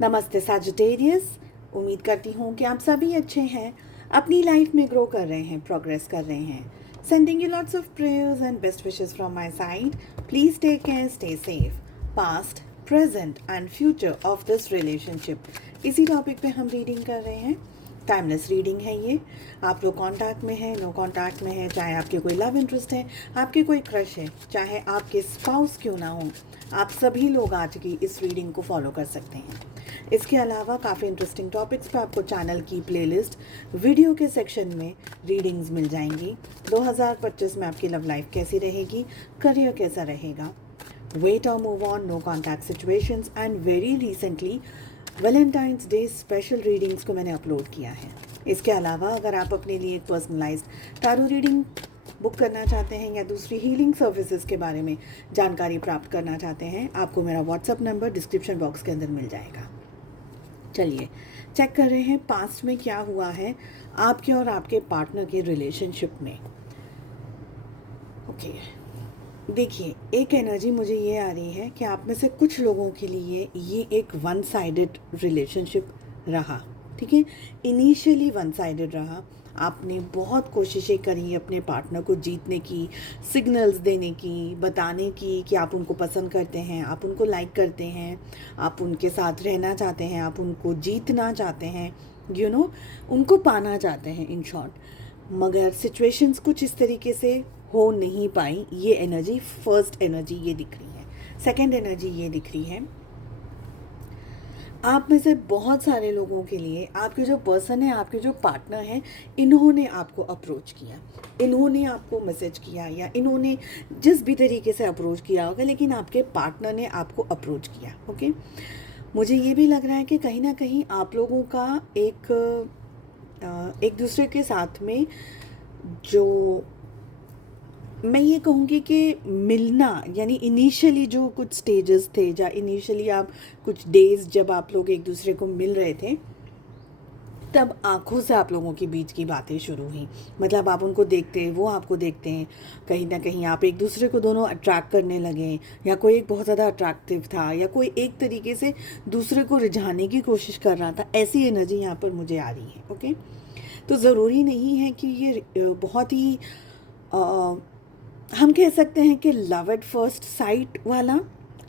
नमस्ते सैजिटेरियस। उम्मीद करती हूँ कि आप सभी अच्छे हैं, अपनी लाइफ में ग्रो कर रहे हैं, प्रोग्रेस कर रहे हैं। Sending you lots of prayers and best wishes from my side. Please take care, stay safe. Past, present and future of this relationship, इसी टॉपिक पे हम रीडिंग कर रहे हैं। टाइमलेस रीडिंग है ये। आप लोग कांटेक्ट में हैं, नो कांटेक्ट में हैं, चाहे आपके कोई लव इंटरेस्ट है, आपके कोई क्रश है, चाहे आपके स्पाउस क्यों ना हो, आप सभी लोग आज की इस रीडिंग को फॉलो कर सकते हैं। इसके अलावा काफ़ी इंटरेस्टिंग टॉपिक्स पे आपको चैनल की प्लेलिस्ट वीडियो के सेक्शन में रीडिंग्स मिल जाएंगी। 2025 में आपकी लव लाइफ कैसी रहेगी, करियर कैसा रहेगा, वेट और move on, no contact situations and very recently Valentine's Day special readings को मैंने अपलोड किया है। इसके अलावा अगर आप अपने लिए एक पर्सनलाइज्ड टैरो रीडिंग बुक करना चाहते हैं या दूसरी हीलिंग सर्विसेज के बारे में जानकारी प्राप्त करना चाहते हैं, आपको मेरा व्हाट्सएप नंबर डिस्क्रिप्शन बॉक्स के अंदर मिल जाएगा। चलिए चेक कर रहे हैं पास्ट में क्या हुआ है आपके और आपके पार्टनर के रिलेशनशिप में। ओके, देखिए एक एनर्जी मुझे ये आ रही है कि आप में से कुछ लोगों के लिए ये एक वन साइडेड रिलेशनशिप रहा। ठीक है, इनिशियली वन साइडेड रहा। आपने बहुत कोशिशें करी अपने पार्टनर को जीतने की, सिग्नल्स देने की, बताने की कि आप उनको पसंद करते हैं, आप उनको लाइक करते हैं, आप उनके साथ रहना चाहते हैं, आप उनको जीतना चाहते हैं, उनको पाना चाहते हैं इन शॉर्ट। मगर सिचुएशंस कुछ इस तरीके से हो नहीं पाई। ये एनर्जी, फर्स्ट एनर्जी ये दिख रही है। सेकंड एनर्जी ये दिख रही है, आप में से बहुत सारे लोगों के लिए आपके जो पर्सन है, आपके जो पार्टनर हैं, इन्होंने आपको अप्रोच किया, इन्होंने आपको मैसेज किया, या इन्होंने जिस भी तरीके से अप्रोच किया होगा, लेकिन आपके पार्टनर ने आपको अप्रोच किया। ओके, मुझे ये भी लग रहा है कि कहीं ना कहीं आप लोगों का एक दूसरे के साथ में जो मैं ये कहूँगी कि मिलना, यानी इनिशियली जो कुछ स्टेजेस थे, या इनिशियली आप कुछ डेज जब आप लोग एक दूसरे को मिल रहे थे, तब आँखों से आप लोगों के बीच की बातें शुरू हुई। मतलब आप उनको देखते हैं, वो आपको देखते हैं, कहीं ना कहीं आप एक दूसरे को दोनों अट्रैक्ट करने लगे, या कोई एक बहुत ज़्यादा अट्रैक्टिव था, या कोई एक तरीके से दूसरे को रिझाने की कोशिश कर रहा था। ऐसी एनर्जी यहाँ पर मुझे आ रही है। ओके, तो ज़रूरी नहीं है कि ये बहुत ही हम कह सकते हैं कि लव एट फर्स्ट साइट वाला,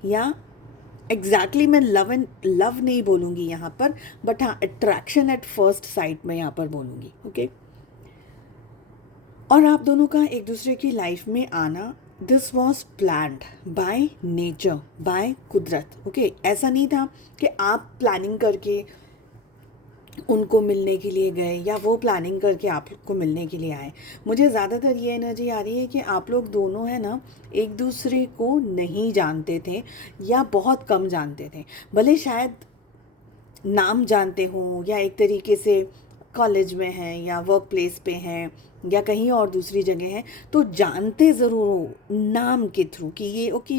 या मैं लव नहीं बोलूँगी यहाँ पर, बट हाँ अट्रैक्शन एट फर्स्ट साइट में यहाँ पर बोलूँगी। ओके, और आप दोनों का एक दूसरे की लाइफ में आना, this was planned by nature, by कुदरत। ओके, ऐसा नहीं था कि आप प्लानिंग करके उनको मिलने के लिए गए, या वो प्लानिंग करके आपको मिलने के लिए आए। मुझे ज़्यादातर ये एनर्जी आ रही है कि आप लोग दोनों है ना, एक दूसरे को नहीं जानते थे, या बहुत कम जानते थे। भले शायद नाम जानते हों, या एक तरीके से कॉलेज में हैं, या वर्क प्लेस पे हैं, या कहीं और दूसरी जगह हैं, तो जानते ज़रूर हो नाम के थ्रू कि ये ओके,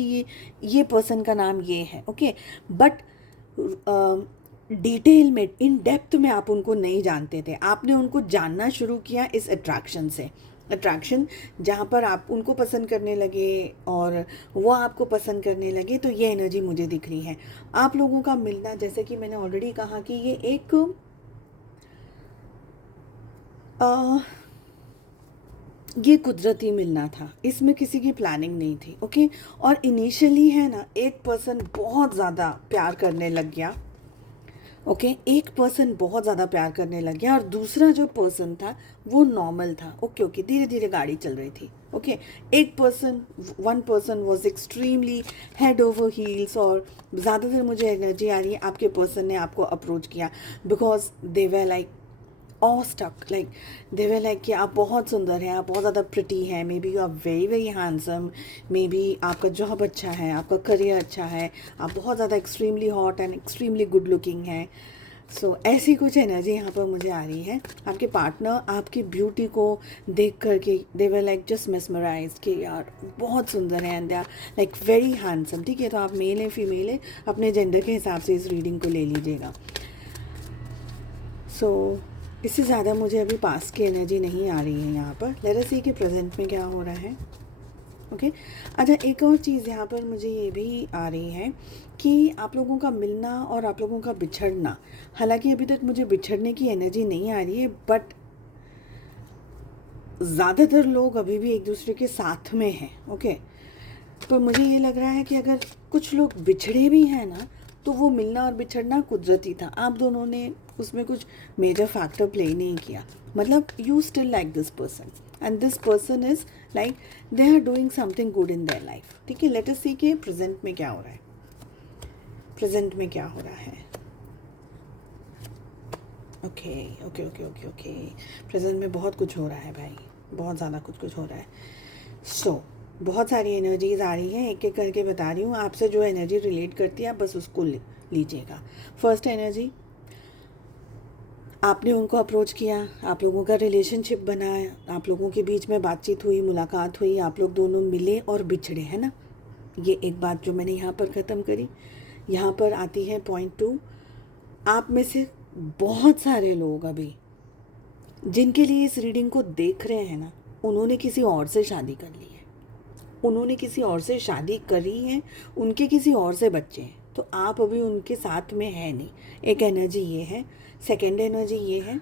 ये पर्सन का नाम ये है। ओके, बट डिटेल में, इन डेप्थ में आप उनको नहीं जानते थे। आपने उनको जानना शुरू किया इस अट्रैक्शन से। अट्रैक्शन जहाँ पर आप उनको पसंद करने लगे और वो आपको पसंद करने लगे, तो ये एनर्जी मुझे दिख रही है। आप लोगों का मिलना, जैसे कि मैंने ऑलरेडी कहा कि ये एक ये कुदरती मिलना था, इसमें किसी की प्लानिंग नहीं थी। ओके, और इनिशियली है ना, एक पर्सन बहुत ज़्यादा प्यार करने लग गया। ओके, एक पर्सन बहुत ज़्यादा प्यार करने लग गया, और दूसरा जो पर्सन था वो नॉर्मल था। ओके, धीरे धीरे गाड़ी चल रही थी। Okay, one person was extremely head over heels, और ज़्यादातर मुझे एनर्जी आ रही है आपके पर्सन ने आपको अप्रोच किया because they were like awestruck, like they were like कि आप बहुत सुंदर हैं, आप बहुत ज़्यादा प्रिटी हैं, maybe you are very very handsome, maybe आपका जॉब अच्छा है, आपका करियर अच्छा है, आप बहुत ज़्यादा extremely hot and extremely good looking हैं। सो ऐसी कुछ एनर्जी यहाँ पर मुझे आ रही है। आपके पार्टनर आपकी ब्यूटी को देख करके they were like just mesmerised कि यार बहुत सुंदर है, and they are like very handsome. ठीक है, तो आप मेल है फीमेल है, अपने जेंडर के हिसाब से इस रीडिंग को ले लीजिएगा। सो इससे ज़्यादा मुझे अभी पास्ट की एनर्जी नहीं आ रही है यहाँ पर। लेट अस सी कि प्रेजेंट में क्या हो रहा है। ओके। अच्छा, एक और चीज़ यहाँ पर मुझे ये भी आ रही है कि आप लोगों का मिलना और आप लोगों का बिछड़ना, हालांकि अभी तक मुझे बिछड़ने की एनर्जी नहीं आ रही है, बट ज़्यादातर लोग अभी भी एक दूसरे के साथ में हैं। ओके, पर मुझे ये लग रहा है कि अगर कुछ लोग बिछड़े भी हैं ना, तो वो मिलना और बिछड़ना कुदरती था। आप दोनों ने उसमें कुछ मेजर फैक्टर प्ले नहीं किया। मतलब you still like this person and this person is like they are doing something good in their life. ठीक है, लेट अस सी के प्रेजेंट में क्या हो रहा है। प्रेजेंट में क्या हो रहा है? Okay okay okay okay okay, present में बहुत कुछ हो रहा है भाई, बहुत ज़्यादा कुछ हो रहा है। सो बहुत सारी एनर्जीज आ रही हैं, एक एक करके बता रही हूँ। आपसे जो एनर्जी रिलेट करती है आप बस उसको लीजिएगा। फर्स्ट एनर्जी, आपने उनको अप्रोच किया, आप लोगों का रिलेशनशिप बना, आप लोगों के बीच में बातचीत हुई, मुलाकात हुई, आप लोग दोनों मिले और बिछड़े, है ना। ये एक बात जो मैंने यहाँ पर ख़त्म करी। यहाँ पर आती है पॉइंट 2। आप में से बहुत सारे लोग अभी जिनके लिए इस रीडिंग को देख रहे हैं ना, उन्होंने किसी और से शादी कर ली है, उन्होंने किसी और से शादी करी है, उनके किसी और से बच्चे हैं, तो आप अभी उनके साथ में है नहीं। एक एनर्जी ये है। सेकेंड एनर्जी ये है,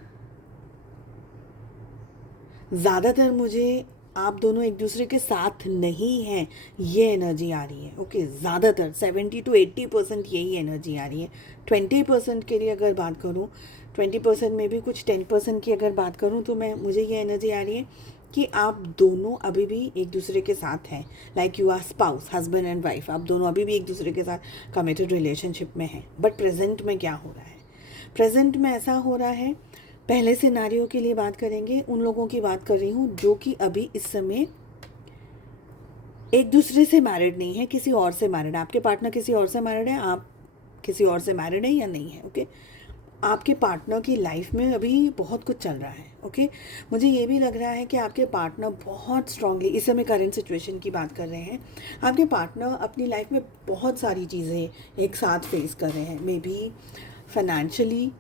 ज़्यादातर मुझे आप दोनों एक दूसरे के साथ नहीं हैं, ये एनर्जी आ रही है। ओके, ज़्यादातर 70 to 80% यही एनर्जी आ रही है। 20% के लिए अगर बात करूँ, 20% में भी कुछ 10% की अगर बात करूँ, तो मुझे ये एनर्जी आ रही है कि आप दोनों अभी भी एक दूसरे के साथ हैं। Like you are spouse, husband and wife, आप दोनों अभी भी एक दूसरे के साथ कमिटेड रिलेशनशिप में हैं। बट प्रेजेंट में क्या हो रहा है? प्रेजेंट में ऐसा हो रहा है, पहले सिनारियो के लिए बात करेंगे, उन लोगों की बात कर रही हूँ जो कि अभी इस समय एक दूसरे से मैरिड नहीं है, किसी और से मैरिड है। आपके पार्टनर किसी और से मैरिड है, आप किसी और से मैरिड है या नहीं है। ओके, आपके पार्टनर की लाइफ में अभी बहुत कुछ चल रहा है। ओके, मुझे ये भी लग रहा है कि आपके पार्टनर बहुत स्ट्रांगली, इस समय करंट सिचुएशन की बात कर रहे हैं, आपके पार्टनर अपनी लाइफ में बहुत सारी चीज़ें एक साथ फेस कर रहे हैं। May be financially,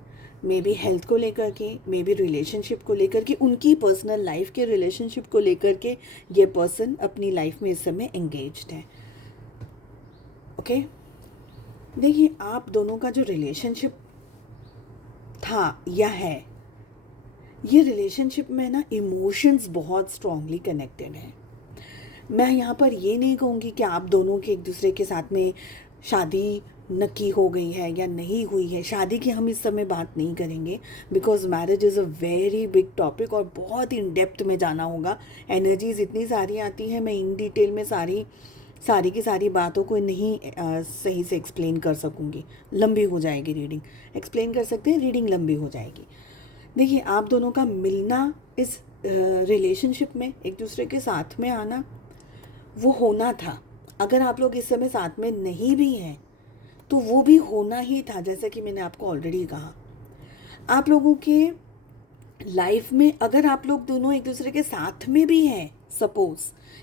may be health को लेकर के, मे बी रिलेशनशिप को लेकर के, उनकी पर्सनल लाइफ के रिलेशनशिप को लेकर के ये पर्सन अपनी लाइफ में इस समय एंगेज्ड है। ओके, देखिए, आप दोनों का जो रिलेशनशिप था या है, ये रिलेशनशिप में ना इमोशंस बहुत स्ट्रांगली कनेक्टेड हैं। मैं यहाँ पर ये नहीं कहूँगी कि आप दोनों के एक दूसरे के साथ में शादी नक्की हो गई है या नहीं हुई है। शादी की हम इस समय बात नहीं करेंगे, because marriage is a very big topic और बहुत इन डेप्थ में जाना होगा। एनर्जीज इतनी सारी आती हैं, मैं इन डिटेल में सारी की सारी बातों को नहीं सही से एक्सप्लेन कर सकूँगी, लंबी हो जाएगी रीडिंग। एक्सप्लेन कर सकते हैं, रीडिंग लंबी हो जाएगी। देखिए, आप दोनों का मिलना, इस रिलेशनशिप में एक दूसरे के साथ में आना, वो होना था। अगर आप लोग इस समय साथ में नहीं भी हैं तो वो भी होना ही था। जैसा कि मैंने आपको ऑलरेडी कहा, आप लोगों के लाइफ में अगर आप लोग दोनों एक दूसरे के साथ में भी हैं, सपोज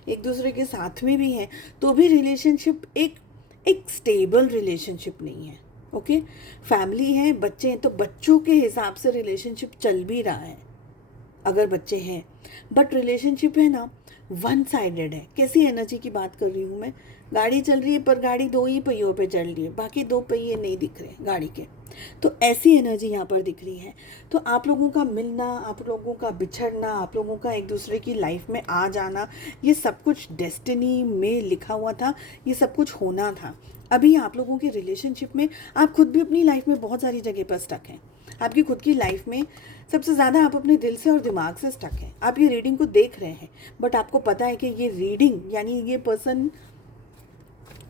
एक दूसरे के साथ में भी हैं, तो भी रिलेशनशिप एक स्टेबल रिलेशनशिप नहीं है। ओके, फैमिली है, बच्चे हैं, तो बच्चों के हिसाब से रिलेशनशिप चल भी रहा है अगर बच्चे हैं, बट रिलेशनशिप है ना वन साइडेड है। कैसी एनर्जी की बात कर रही हूँ मैं? गाड़ी चल रही है पर गाड़ी दो ही पहियों पे चल रही है, बाकी दो पहिए नहीं दिख रहे गाड़ी के, तो ऐसी एनर्जी यहाँ पर दिख रही है। तो आप लोगों का मिलना, आप लोगों का बिछड़ना, आप लोगों का एक दूसरे की लाइफ में आ जाना, ये सब कुछ डेस्टिनी में लिखा हुआ था, ये सब कुछ होना था। अभी आप लोगों के रिलेशनशिप में आप खुद भी अपनी लाइफ में बहुत सारी जगह पर स्टक हैं। आपकी खुद की लाइफ में सबसे ज़्यादा आप अपने दिल से और दिमाग से स्टक हैं। आप ये रीडिंग को देख रहे हैं, बट आपको पता है कि ये रीडिंग यानी ये पर्सन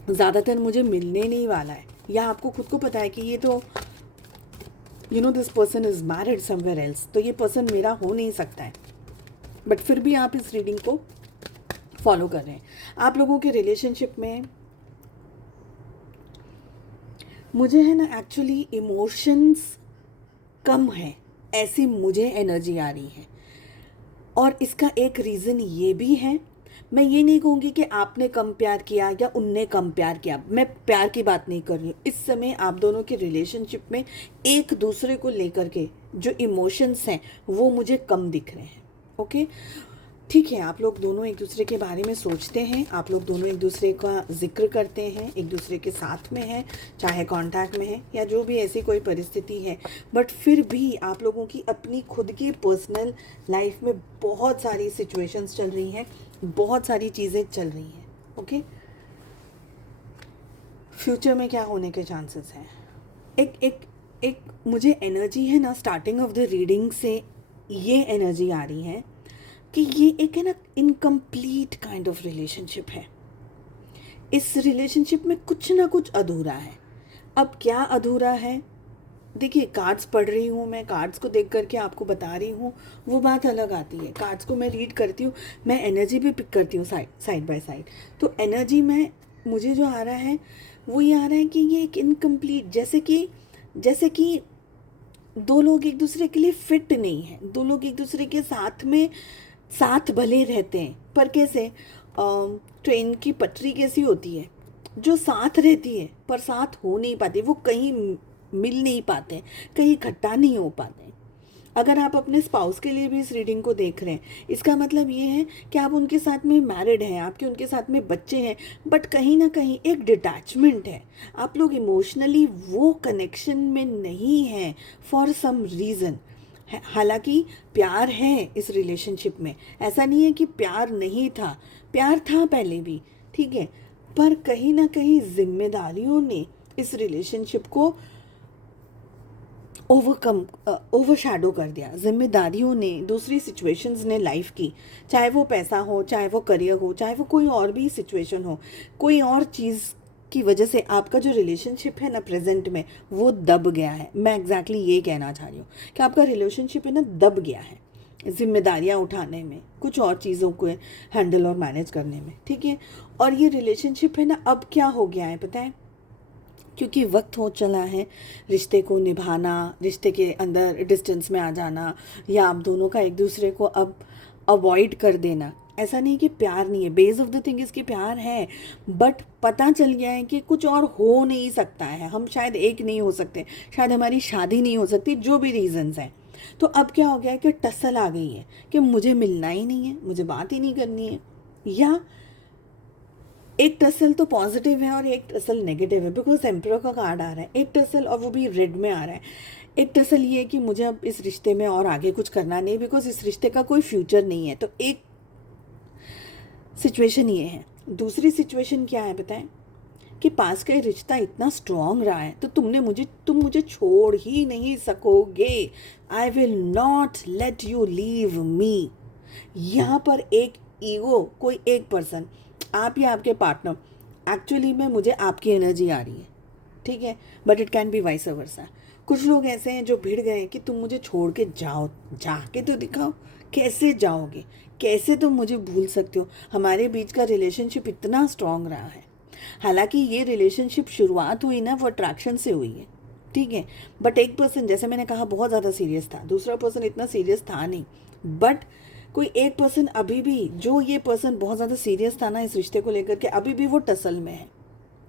ज़्यादातर मुझे मिलने नहीं वाला है, या आपको खुद को पता है कि ये तो this person is married somewhere else, तो ये पर्सन मेरा हो नहीं सकता है, बट फिर भी आप इस रीडिंग को फॉलो कर रहे हैं। आप लोगों के रिलेशनशिप में मुझे है ना एक्चुअली इमोशंस कम है, ऐसी मुझे एनर्जी आ रही है। और इसका एक रीज़न ये भी है, मैं ये नहीं कहूँगी कि आपने कम प्यार किया या उनने कम प्यार किया, मैं प्यार की बात नहीं कर रही हूँ। इस समय आप दोनों के रिलेशनशिप में एक दूसरे को लेकर के जो इमोशंस हैं वो मुझे कम दिख रहे हैं। ओके, ठीक है, आप लोग दोनों एक दूसरे के बारे में सोचते हैं, आप लोग दोनों एक दूसरे का जिक्र करते हैं, एक दूसरे के साथ में हैं, चाहे कांटेक्ट में है या जो भी ऐसी कोई परिस्थिति है, बट फिर भी आप लोगों की अपनी खुद की पर्सनल लाइफ में बहुत सारी सिचुएशंस चल रही हैं, बहुत सारी चीज़ें चल रही हैं। ओके, फ्यूचर में क्या होने के चांसेस हैं? एक एक एक मुझे एनर्जी है ना, स्टार्टिंग ऑफ द रीडिंग से ये एनर्जी आ रही है कि ये एक है ना इनकम्प्लीट काइंड ऑफ रिलेशनशिप है। इस रिलेशनशिप में कुछ ना कुछ अधूरा है। अब क्या अधूरा है? देखिए, कार्ड्स पढ़ रही हूँ मैं, कार्ड्स को देख करके आपको बता रही हूँ, वो बात अलग आती है। कार्ड्स को मैं रीड करती हूँ, मैं एनर्जी भी पिक करती हूँ साइड बाय साइड। तो एनर्जी में मुझे जो आ रहा है वो ये आ रहा है कि ये एक इनकम्प्लीट, जैसे कि दो लोग एक दूसरे के लिए फिट नहीं हैं, दो लोग एक दूसरे के साथ में साथ भले रहते हैं, पर कैसे? ट्रेन की पटरी कैसी होती है, जो साथ रहती है पर साथ हो नहीं पाती, वो कहीं मिल नहीं पाते, कहीं इकट्ठा नहीं हो पाते। अगर आप अपने स्पाउस के लिए भी इस रीडिंग को देख रहे हैं, इसका मतलब ये है कि आप उनके साथ में मैरिड हैं, आपके उनके साथ में बच्चे हैं, बट कहीं ना कहीं एक डिटैचमेंट है। आप लोग इमोशनली वो कनेक्शन में नहीं हैं फॉर सम रीज़न। हालांकि प्यार है इस रिलेशनशिप में, ऐसा नहीं है कि प्यार नहीं था, प्यार था पहले भी, ठीक है, पर कहीं ना कहीं जिम्मेदारियों ने इस रिलेशनशिप को ओवरशैडो कर दिया। जिम्मेदारियों ने, दूसरी सिचुएशंस ने लाइफ की, चाहे वो पैसा हो, चाहे वो करियर हो, चाहे वो कोई और भी सिचुएशन हो, कोई और चीज़ की वजह से आपका जो रिलेशनशिप है ना प्रेजेंट में, वो दब गया है। मैं एग्जैक्टली ये कहना चाह रही हूँ कि आपका रिलेशनशिप है ना दब गया है जिम्मेदारियाँ उठाने में, कुछ और चीज़ों को हैंडल और मैनेज करने में, ठीक है। और ये रिलेशनशिप है ना अब क्या हो गया है पता है? क्योंकि वक्त हो चला है रिश्ते को निभाना, रिश्ते के अंदर डिस्टेंस में आ जाना, या आप दोनों का एक दूसरे को अब अवॉइड कर देना। ऐसा नहीं कि प्यार नहीं है, base of the thing is कि प्यार है, बट पता चल गया है कि कुछ और हो नहीं सकता है, हम शायद एक नहीं हो सकते, शायद हमारी शादी नहीं हो सकती, जो भी रीजंस हैं। तो अब क्या हो गया है कि टसल आ गई है कि मुझे मिलना ही नहीं है, मुझे बात ही नहीं करनी है। या एक टसल तो पॉजिटिव है और एक टसल नेगेटिव है, बिकॉज एम्परर का कार्ड आ रहा है। एक टसल, और वो भी रेड में आ रहा है, एक टसल ये है कि मुझे अब इस रिश्ते में और आगे कुछ करना नहीं, बिकॉज इस रिश्ते का कोई फ्यूचर नहीं है। तो एक सिचुएशन ये है। दूसरी सिचुएशन क्या है बताएं? कि पास का ये रिश्ता इतना स्ट्रॉन्ग रहा है, तो तुम मुझे छोड़ ही नहीं सकोगे। I will not let you leave me. यहाँ पर एक ईगो, कोई एक पर्सन, आप या आपके पार्टनर, एक्चुअली में मुझे आपकी एनर्जी आ रही है, ठीक है, but it can be vice versa. कुछ लोग ऐसे हैं जो भिड़ गए कि तुम मुझे छोड़ के जाओ, जाके तो दिखाओ, कैसे जाओगे, कैसे तुम मुझे भूल सकते हो? हमारे बीच का रिलेशनशिप इतना स्ट्रांग रहा है। हालांकि ये रिलेशनशिप शुरुआत हुई ना वो अट्रैक्शन से हुई है, ठीक है, बट एक पर्सन, जैसे मैंने कहा, बहुत ज़्यादा सीरियस था, दूसरा पर्सन इतना सीरियस था नहीं, बट कोई एक पर्सन अभी भी, जो ये पर्सन बहुत ज़्यादा सीरियस था ना इस रिश्ते को लेकर के, अभी भी वो टसल में है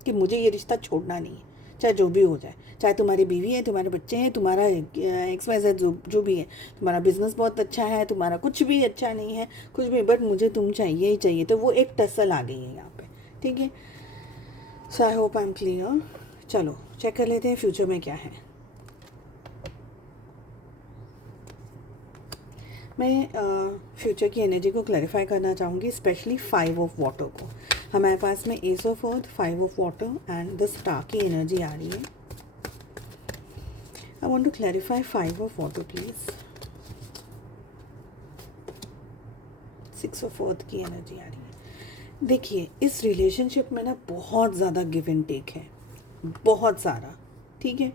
कि मुझे ये रिश्ता छोड़ना नहीं है, चाहे जो भी हो जाए, चाहे तुम्हारी बीवी है, तुम्हारे बच्चे हैं, तुम्हारा XYZ जो भी है, तुम्हारा बिजनेस बहुत अच्छा है, तुम्हारा कुछ भी अच्छा नहीं है, कुछ भी, बट मुझे तुम चाहिए ही चाहिए। तो वो एक टसल आ गई है यहाँ पे, ठीक है। So I hope I am clear. चलो चेक कर लेते हैं फ्यूचर में क्या है। मैं फ्यूचर की एनर्जी को क्लैरिफाई करना चाहूँगी, स्पेशली 5 ऑफ वाटर को। हमारे पास में ace of earth, 5 of water and the star की एनर्जी आ रही है। I want to clarify 5 of water please. 6 of earth की एनर्जी आ रही है। देखिए, इस रिलेशनशिप में ना बहुत ज़्यादा गिव एंड टेक है, बहुत सारा, ठीक है,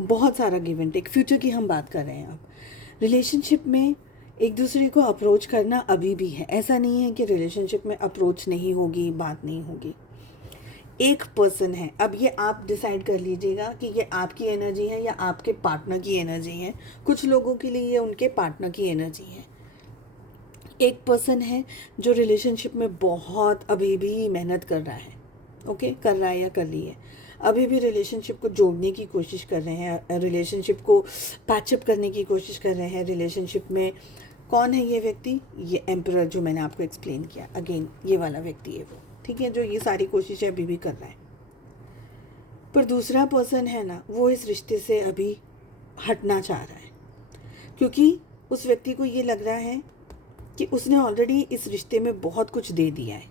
बहुत सारा गिव एंड टेक। फ्यूचर की हम बात कर रहे हैं अब। रिलेशनशिप में एक दूसरे को अप्रोच करना अभी भी है, ऐसा नहीं है कि रिलेशनशिप में अप्रोच नहीं होगी, बात नहीं होगी। एक पर्सन है, अब ये आप डिसाइड कर लीजिएगा कि ये आपकी एनर्जी है या आपके पार्टनर की एनर्जी है। कुछ लोगों के लिए ये उनके पार्टनर की एनर्जी है। एक पर्सन है जो रिलेशनशिप में बहुत अभी भी मेहनत कर रहा है, ओके, कर रहा है या कर रही है, अभी भी रिलेशनशिप को जोड़ने की कोशिश कर रहे हैं, रिलेशनशिप को पैचअप करने की कोशिश कर रहे हैं, रिलेशनशिप में कौन है ये व्यक्ति? ये एम्परर जो मैंने आपको एक्सप्लेन किया, अगेन ये वाला व्यक्ति है वो, ठीक है, जो ये सारी कोशिशें अभी भी कर रहा है। पर दूसरा पर्सन है ना, वो इस रिश्ते से अभी हटना चाह रहा है, क्योंकि उस व्यक्ति को ये लग रहा है कि उसने ऑलरेडी इस रिश्ते में बहुत कुछ दे दिया है,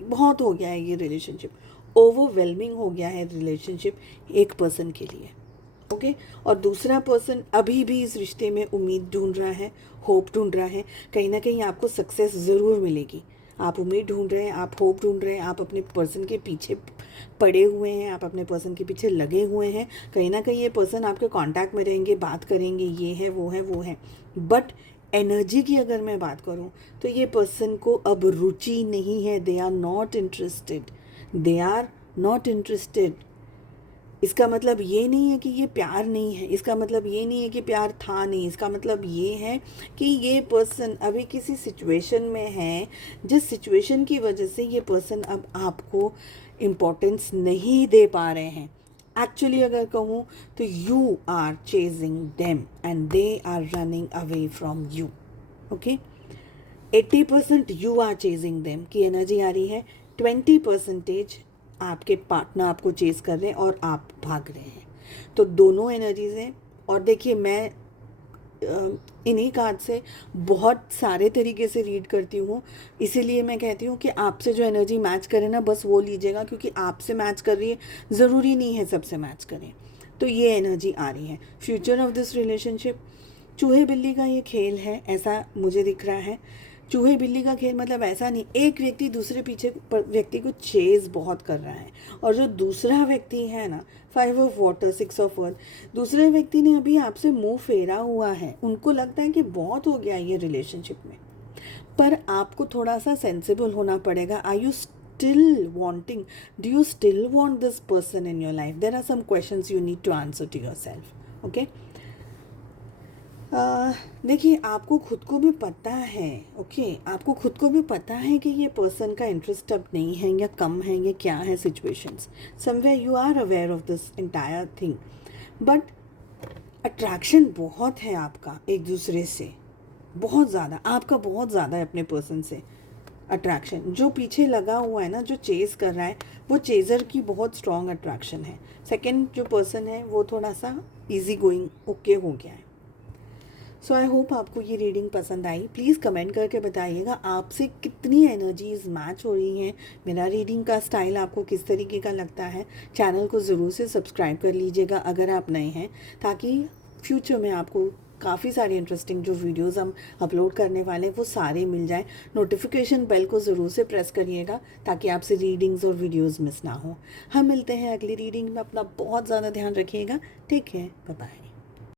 बहुत हो गया है ये रिलेशनशिप, ओवरवेलमिंग हो गया है रिलेशनशिप एक पर्सन के लिए, ओके। और दूसरा पर्सन अभी भी इस रिश्ते में उम्मीद ढूंढ रहा है, होप ढूंढ रहा है, कहीं ना कहीं आपको सक्सेस ज़रूर मिलेगी। आप उम्मीद ढूंढ रहे हैं, आप होप ढूंढ रहे हैं, आप अपने पर्सन के पीछे पड़े हुए हैं, आप अपने पर्सन के पीछे लगे हुए हैं, कहीं ना कहीं ये पर्सन आपके कांटेक्ट में रहेंगे, बात करेंगे, ये है वो है वो है। बट एनर्जी की अगर मैं बात करूं तो ये पर्सन को अब रुचि नहीं है, they are not interested, they are not interested. इसका मतलब ये नहीं है कि ये प्यार नहीं है, इसका मतलब ये नहीं है कि प्यार था नहीं, इसका मतलब ये है कि ये पर्सन अभी किसी सिचुएशन में है जिस सिचुएशन की वजह से ये पर्सन अब आपको इम्पोर्टेंस नहीं दे पा रहे हैं। एक्चुअली अगर कहूँ तो you are chasing them and they are running away from you, okay. 80% you are chasing them की एनर्जी आ रही है, 20% आपके पार्टनर आपको चेज कर रहे हैं और आप भाग रहे हैं। तो दोनों एनर्जीज हैं। और देखिए, मैं इन्हीं कार्ड से बहुत सारे तरीके से रीड करती हूँ, इसीलिए मैं कहती हूँ कि आपसे जो एनर्जी मैच करे ना, बस वो लीजिएगा, क्योंकि आपसे मैच कर रही है, ज़रूरी नहीं है सबसे मैच करें। तो ये एनर्जी आ रही है। फ्यूचर ऑफ दिस रिलेशनशिप, चूहे बिल्ली का ये खेल है, ऐसा मुझे दिख रहा है। चूहे बिल्ली का खेल मतलब ऐसा नहीं, एक व्यक्ति दूसरे पीछे व्यक्ति को चेज बहुत कर रहा है, और जो दूसरा व्यक्ति है ना, 5 ऑफ वाटर 6 ऑफ अर्थ, दूसरे व्यक्ति ने अभी आपसे मुंह फेरा हुआ है। उनको लगता है कि बहुत हो गया ये रिलेशनशिप में, पर आपको थोड़ा सा सेंसिबल होना पड़ेगा। Are you still wanting, do you still want this person in your life? There are some questions you need to answer to yourself, okay. देखिए, आपको खुद को भी पता है, ओके, आपको खुद को भी पता है कि ये पर्सन का इंटरेस्ट अब नहीं है या कम है, या क्या है situations. Somewhere you are aware of this entire thing, but attraction बहुत है आपका एक दूसरे से, बहुत ज़्यादा, आपका बहुत ज़्यादा है अपने पर्सन से अट्रैक्शन। जो पीछे लगा हुआ है ना, जो चेज़ कर रहा है, वो चेज़र की बहुत स्ट्रॉन्ग अट्रैक्शन है। सेकेंड जो पर्सन है वो थोड़ा सा ईजी गोइंग, ओके हो गया है। सो आई होप आपको ये रीडिंग पसंद आई। प्लीज़ कमेंट करके बताइएगा आपसे कितनी एनर्जीज मैच हो रही हैं, मेरा रीडिंग का स्टाइल आपको किस तरीके का लगता है। चैनल को ज़रूर से सब्सक्राइब कर लीजिएगा अगर आप नए हैं, ताकि फ्यूचर में आपको काफ़ी सारे इंटरेस्टिंग जो वीडियोस हम अपलोड करने वाले हैं वो सारे मिल जाएं। नोटिफिकेशन बेल को ज़रूर से प्रेस करिएगा ताकि आपसे रीडिंग्स और वीडियोस मिस ना हो। हम मिलते हैं अगली रीडिंग में। अपना बहुत ज़्यादा ध्यान रखिएगा। Take care, bye bye.